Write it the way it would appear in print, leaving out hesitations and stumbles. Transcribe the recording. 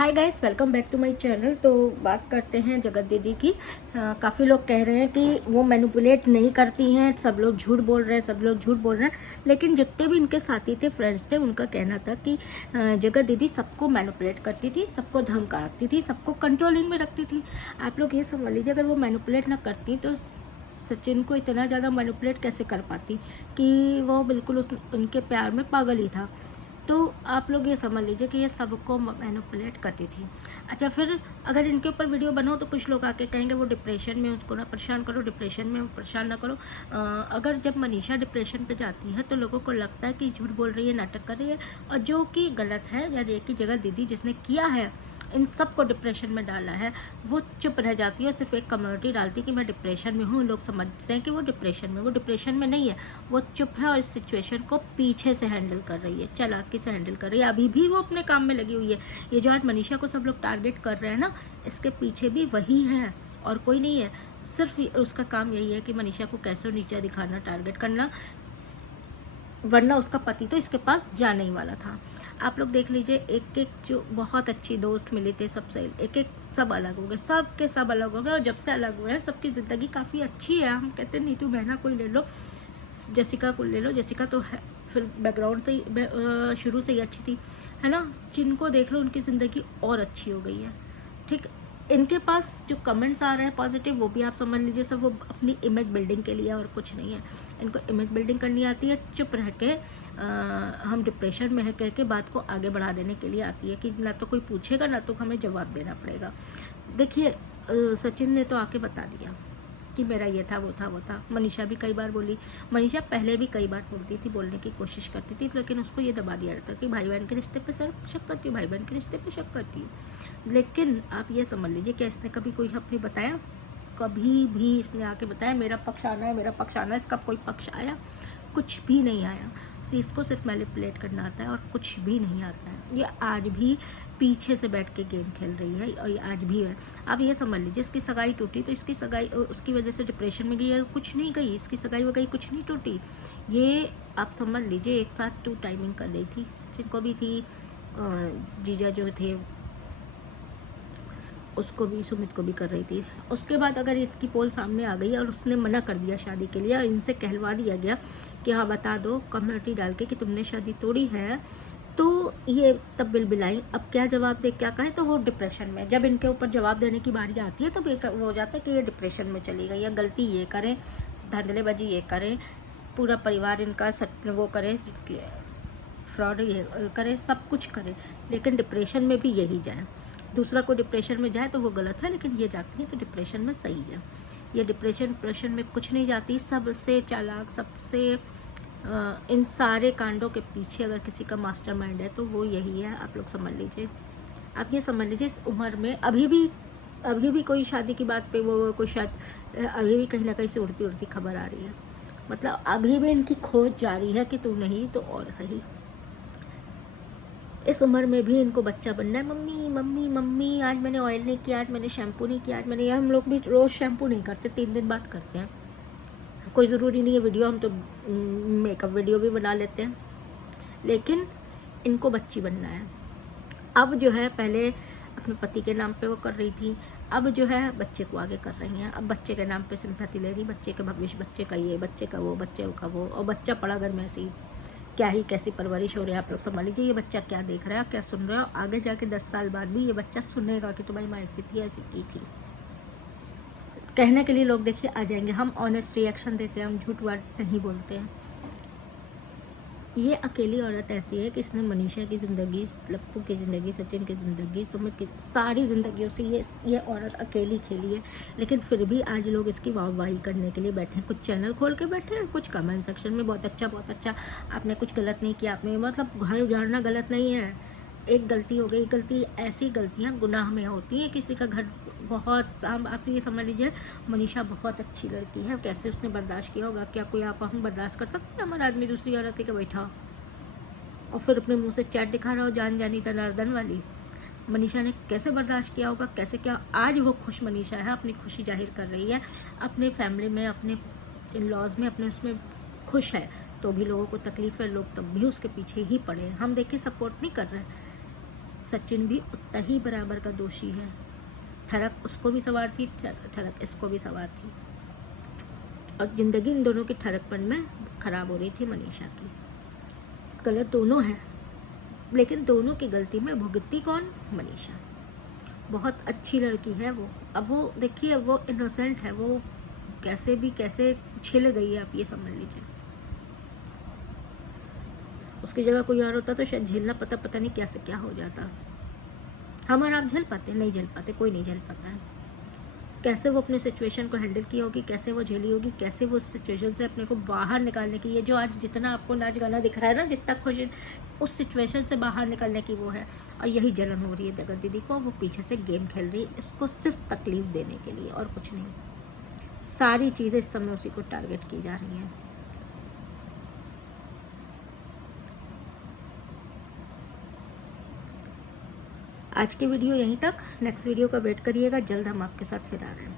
Hi guys, welcome back to my channel. तो बात करते हैं जगत दीदी की। काफ़ी लोग कह रहे हैं कि वो मैनिपुलेट नहीं करती हैं, सब लोग झूठ बोल रहे हैं, सब लोग झूठ बोल रहे हैं। लेकिन जितने भी इनके साथी थे, फ्रेंड्स थे, उनका कहना था कि जगत दीदी सबको मैनिपुलेट करती थी, सबको धमकाती थी, सबको कंट्रोलिंग में रखती थी। आप लोग ये समझ लीजिए, अगर वो मैनिपुलेट ना करती तो सचिन को इतना ज़्यादा मैनिपुलेट कैसे कर पाती कि वो बिल्कुल उनके प्यार में पागल ही था। तो आप लोग ये समझ लीजिए कि ये सबको मैनिपुलेट करती थी। अच्छा, फिर अगर इनके ऊपर वीडियो बनाओ तो कुछ लोग आके कहेंगे वो डिप्रेशन में, उसको ना परेशान करो, डिप्रेशन में परेशान ना करो। अगर जब मनीषा डिप्रेशन पे जाती है तो लोगों को लगता है कि झूठ बोल रही है, नाटक कर रही है, और जो कि गलत है। यानी कि जगत दीदी जिसने किया है, इन सब को डिप्रेशन में डाला है, वो चुप रह जाती है और सिर्फ एक कम्युनिटी डालती है कि मैं डिप्रेशन में हूँ। लोग समझते हैं कि वो डिप्रेशन में नहीं है, वो चुप है और इस सिचुएशन को पीछे से हैंडल कर रही है, चालाकी से हैंडल कर रही है। अभी भी वो अपने काम में लगी हुई है। ये जो आज मनीषा को सब लोग टारगेट कर रहे हैं ना, इसके पीछे भी वही है और कोई नहीं है। सिर्फ उसका काम यही है कि मनीषा को कैसे नीचा दिखाना, टारगेट करना, वरना उसका पति तो इसके पास जाने ही वाला था। आप लोग देख लीजिए, एक एक जो बहुत अच्छी दोस्त मिले थे, सबसे एक एक सब अलग हो गए, सब के सब अलग हो गए। और जब से अलग हुए हैं सबकी ज़िंदगी काफ़ी अच्छी है। हम कहते हैं नीतू बहना कोई ले लो, जेसिका को ले लो, जेसिका तो है फिर बैकग्राउंड से ही शुरू से ही अच्छी थी, है ना। जिनको देख लो उनकी ज़िंदगी और अच्छी हो गई है। ठीक, इनके पास जो कमेंट्स आ रहे हैं पॉजिटिव, वो भी आप समझ लीजिए सब वो अपनी इमेज बिल्डिंग के लिए और कुछ नहीं है। इनको इमेज बिल्डिंग करनी आती है, चुप रह के हम डिप्रेशन में है कह के बात को आगे बढ़ा देने के लिए आती है कि ना तो कोई पूछेगा ना तो हमें जवाब देना पड़ेगा। देखिए, सचिन ने तो आके बता दिया कि मेरा ये था, वो था, वो था। मनीषा भी कई बार बोली, मनीषा पहले भी कई बार बोलती थी, बोलने की कोशिश करती थी, लेकिन उसको ये दबा दिया जाता कि भाई बहन के रिश्ते पे सर शक करती है, भाई बहन के रिश्ते पे शक करती है। लेकिन आप ये समझ लीजिए कि इसने कभी कोई हक नहीं बताया, कभी भी इसने आके बताया मेरा पक्ष आना है, मेरा पक्ष आना है। इसका कोई पक्ष आया? कुछ भी नहीं आया। इसको सिर्फ मैनिपुलेट करना आता है और कुछ भी नहीं आता है। ये आज भी पीछे से बैठ के गेम खेल रही है और ये आज भी है। आप ये समझ लीजिए, इसकी सगाई टूटी तो इसकी सगाई उसकी वजह से डिप्रेशन में गई है, कुछ नहीं गई। इसकी सगाई हो गई, कुछ नहीं टूटी। ये आप समझ लीजिए एक साथ 2 टाइमिंग कर रही थी। सचिन को भी थी, जीजा जो थे उसको भी, सुमित को भी कर रही थी। उसके बाद अगर इसकी पोल सामने आ गई और उसने मना कर दिया शादी के लिए और इनसे कहलवा दिया गया कि हाँ बता दो कम्युनिटी डाल के कि तुमने शादी तोड़ी है, तो ये तब बिलबिलाई। अब क्या जवाब दे, क्या कहे, तो वो डिप्रेशन में। जब इनके ऊपर जवाब देने की बारी आती है तो वो हो जाता है कि ये डिप्रेशन में चली गई है, गलती ये करें, धांधलेबाजी ये करें, पूरा परिवार इनका वो करे, फ्रॉड ये करे, सब कुछ करे, लेकिन डिप्रेशन में भी यही जाए। दूसरा को डिप्रेशन में जाए तो वो गलत है, लेकिन ये जाती है तो डिप्रेशन में सही है। ये डिप्रेशन में कुछ नहीं जाती। सबसे चालाक, सबसे इन सारे कांडों के पीछे अगर किसी का मास्टरमाइंड है तो वो यही है। आप लोग समझ लीजिए, आप ये समझ लीजिए, इस उम्र में अभी भी कोई शादी की बात पे वो कोई शायद अभी भी कहीं ना कहीं से उड़ती उड़ती खबर आ रही है। मतलब अभी भी इनकी खोज जारी है कि तू नहीं तो और सही। इस उम्र में भी इनको बच्चा बनना है। मम्मी मम्मी मम्मी, आज मैंने ऑयल नहीं किया, आज मैंने शैम्पू नहीं किया, आज मैंने, ये हम लोग भी रोज़ शैम्पू नहीं करते, 3 दिन बाद करते हैं। कोई ज़रूरी नहीं है वीडियो, हम तो मेकअप वीडियो भी बना लेते हैं। लेकिन इनको बच्ची बनना है। अब जो है, पहले अपने पति के नाम पे वो कर रही थी, अब जो है बच्चे को आगे कर रही हैं। अब बच्चे के नाम पे सिंपैथी ले रही, बच्चे के भविष्य, बच्चे का ये, बच्चे का वो, बच्चे का वो, और बच्चा पड़ा घर में ऐसे ही। क्या ही कैसी परवरिश हो रही है, आप लोग समझ लीजिए। ये बच्चा क्या देख रहा है, क्या सुन रहा है, आगे जाके 10 साल बाद भी ये बच्चा सुनेगा कि तुम्हारी माँ ऐसी थी, ऐसी की थी। कहने के लिए लोग देखिए आ जाएंगे। हम ऑनेस्ट रिएक्शन देते हैं, हम झूठ बात नहीं बोलते हैं। ये अकेली औरत ऐसी है कि इसने मनीषा की ज़िंदगी, लप्पू की ज़िंदगी, सचिन की ज़िंदगी, सुमित की, सारी ज़िंदगियों से ये औरत अकेली खेली है। लेकिन फिर भी आज लोग इसकी वाहवाही करने के लिए बैठे हैं। कुछ चैनल खोल के बैठे हैं, कुछ कमेंट सेक्शन में बहुत अच्छा, आपने कुछ गलत नहीं किया, आपने, मतलब घर उजाड़ना गलत नहीं है। एक गलती हो गई, गलती, ऐसी गलतियाँ गुनाह में होती हैं। किसी का घर बहुत, आप ये समझ लीजिए, मनीषा बहुत अच्छी लड़की है, कैसे उसने बर्दाश्त किया होगा। क्या कोई आप हम बर्दाश्त कर सकते हैं हमारा आदमी दूसरी औरत के बैठा और फिर अपने मुंह से चैट दिखा रहा हो, जान जानी तनार्दन वाली। मनीषा ने कैसे बर्दाश्त किया होगा, कैसे क्या। आज वो खुश मनीषा है, अपनी खुशी जाहिर कर रही है, अपने फैमिली में, अपने इन लॉज में, अपने उसमें खुश है। तो भी लोगों को तकलीफ है, लोग तब भी उसके पीछे ही पड़े हैं। हम देखिए सपोर्ट नहीं कर रहे हैं, सचिन भी उतना ही बराबर का दोषी है। ठरक उसको भी सवार थी, ठरक इसको भी सवार थी, और ज़िंदगी इन दोनों के ठरकपन में ख़राब हो रही थी मनीषा की। गलत दोनों हैं, लेकिन दोनों की गलती में भुगतती कौन? मनीषा। बहुत अच्छी लड़की है वो। अब वो देखिए, वो इनोसेंट है, वो कैसे छिल गई है, आप ये समझ लीजिए। उसकी जगह कोई और होता तो शायद झेलना पता नहीं कैसे क्या हो जाता। हम और आप झेल पाते? नहीं झेल पाते, कोई नहीं झेल पाता है। कैसे वो अपने सिचुएशन को हैंडल की होगी, कैसे वो झेली होगी, कैसे वो उस सिचुएशन से अपने को बाहर निकालने की, ये जो आज जितना आपको नाच गाना दिख रहा है ना, जितना खुश, उस सिचुएशन से बाहर निकलने की वो है। और यही जलन हो रही है जगत दीदी को। वो पीछे से गेम खेल रही है इसको सिर्फ तकलीफ देने के लिए, और कुछ नहीं। सारी चीज़ें इस समय उसी को टारगेट की जा रही हैं। आज की वीडियो यहीं तक। नेक्स्ट वीडियो का वेट करिएगा, जल्द हम आपके साथ फिर आ रहे हैं।